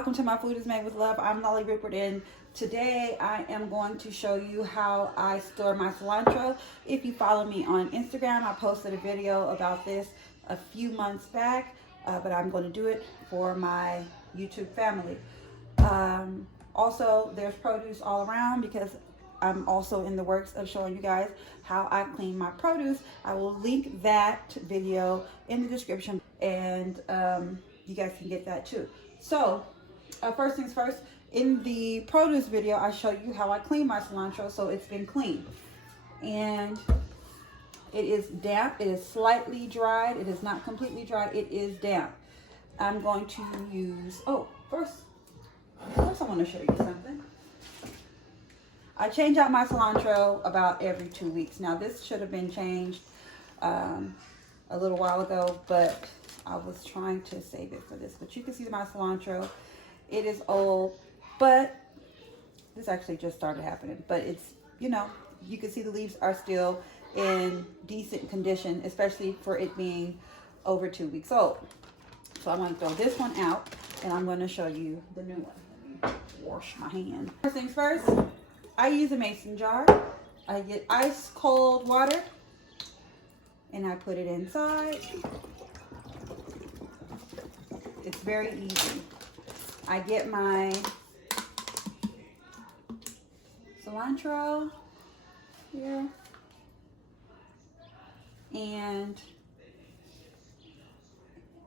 welcome to My Food is Made with Love. I'm Lolly Rupert, and today I am going to show you how I store my cilantro. If you follow me on Instagram, I posted a video about this a few months back, but I'm going to do it for my YouTube family. Also, there's produce all around because I'm also in the works of showing you guys how I clean my produce. I will link that video in the description, and you guys can get that too. So first things first, in the produce video I show you how I clean my cilantro. So it's been cleaned and it is damp. It is slightly dried. It is not completely dried. It is damp. I'm going to use, first I want to show you something. I change out my cilantro about every 2 weeks. Now this should have been changed a little while ago, but I was trying to save it for this. But you can see my cilantro. It is old, but this actually just started happening. But it's, you can see the leaves are still in decent condition, especially for it being over 2 weeks old. So I'm going to throw this one out, and I'm going to show you the new one. Let me wash my hand. First things first, I use a mason jar. I get ice cold water and I put it inside. It's very easy. I get my cilantro here, and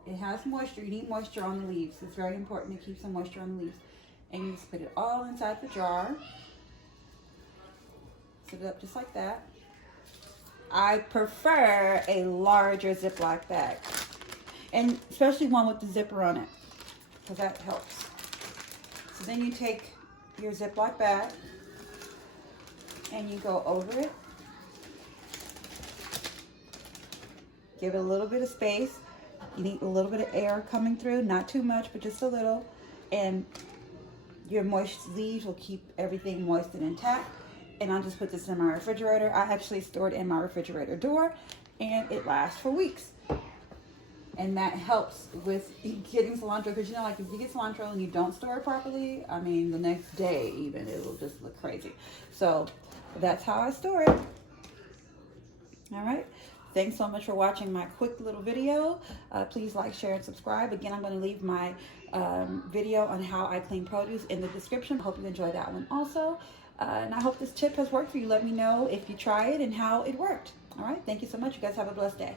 it has moisture. You need moisture on the leaves. It's very important to keep some moisture on the leaves. And you just put it all inside the jar. Set it up just like that. I prefer a larger Ziploc bag, and especially one with the zipper on it, because that helps. So then you take your Ziploc bag and you go over it. Give it a little bit of space. You need a little bit of air coming through, not too much, but just a little, and your moist leaves will keep everything moist and intact. And I'll just put this in my refrigerator. I actually store it in my refrigerator door, and it lasts for weeks. And that helps with getting cilantro, because like if you get cilantro and you don't store it properly, I mean the next day even, it will just look crazy. So that's how I store it. All right. Thanks so much for watching my quick little video. Please like, share, and subscribe. Again, I'm going to leave my video on how I clean produce in the description. Hope you enjoyed that one also. And I hope this tip has worked for you. Let me know if you try it and how it worked. All right. Thank you so much. You guys have a blessed day.